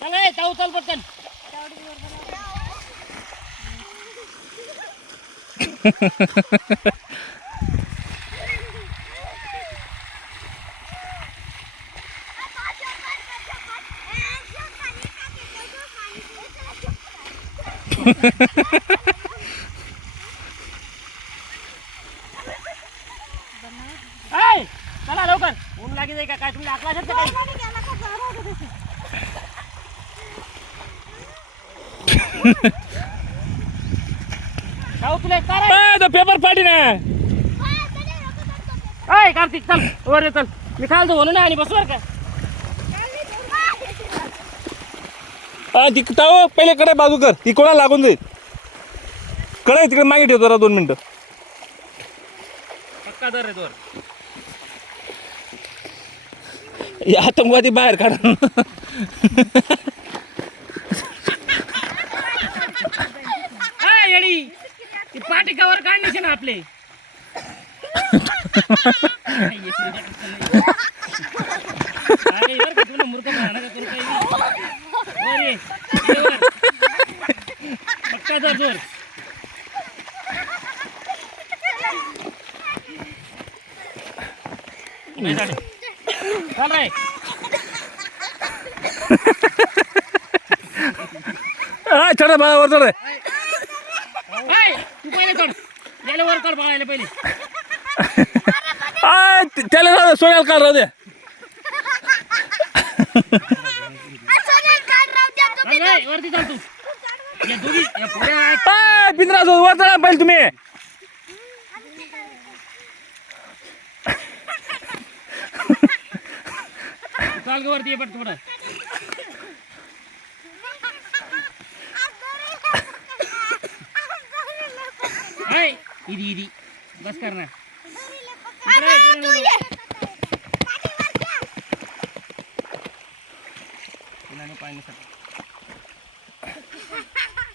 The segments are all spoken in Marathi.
चल ए ताऊ चल पटकन. चला लवकर ऊन लागी जाई का काय तुम्ही आकला शकता काय तुला पेपर पाठी ना. अय कार्तिक चल वर चल मी खालतो म्हणून आणि बसवर का ती ताव पहिले कडे बाजू कर ती कोणा लागून जाईल कडे तिकडे मागे ठेव जरा 2 मिनिटं पक्का दर रे दोर या आतंकवादी बाहेर काढ. येडी ती पाठी कवर काढण्याची ना आपले तुला मूर्ख पक्का दर जोर चाल रे चढ बा वर चढ तू पहिले चढ याला वर चढ बघायला पहिले त्याला सोन्याला काढ राहू दे. वरती चाल तू या दोघी पिंजरा वर चढा पहिले तुम्ही. चाल ग वरती पट थोडं इदी बस कर ना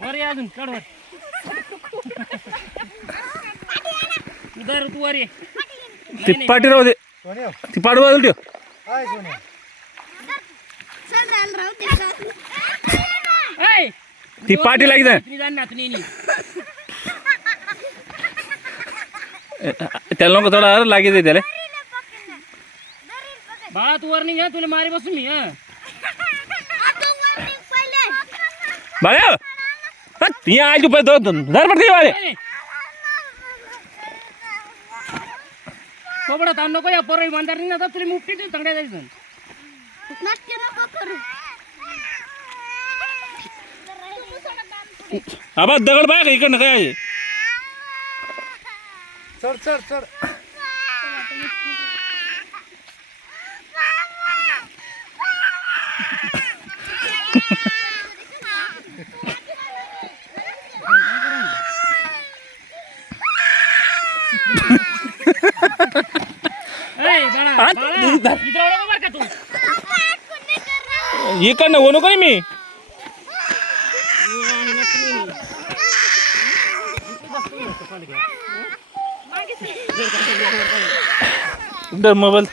वर ये अजून चढ वर उधर तू वर ये ती पाठी राहू दे ती पाठ बाजूला ठेव. ती पाठी लागी जाय त्याला नको थोडा लागी जाय त्याला बाळा तू वर निघ तुला मारी बसून मी बाळा आज तू धर पडते बाळे सोबत आणू नको या पोरं इमानदार नाही ना तुला मुक्ती देऊ तंगड्या जायचं आबा दगड बाय का इकडनं काय आहे चढ चढ चढ इकडनं होणू काय मी मोबाईल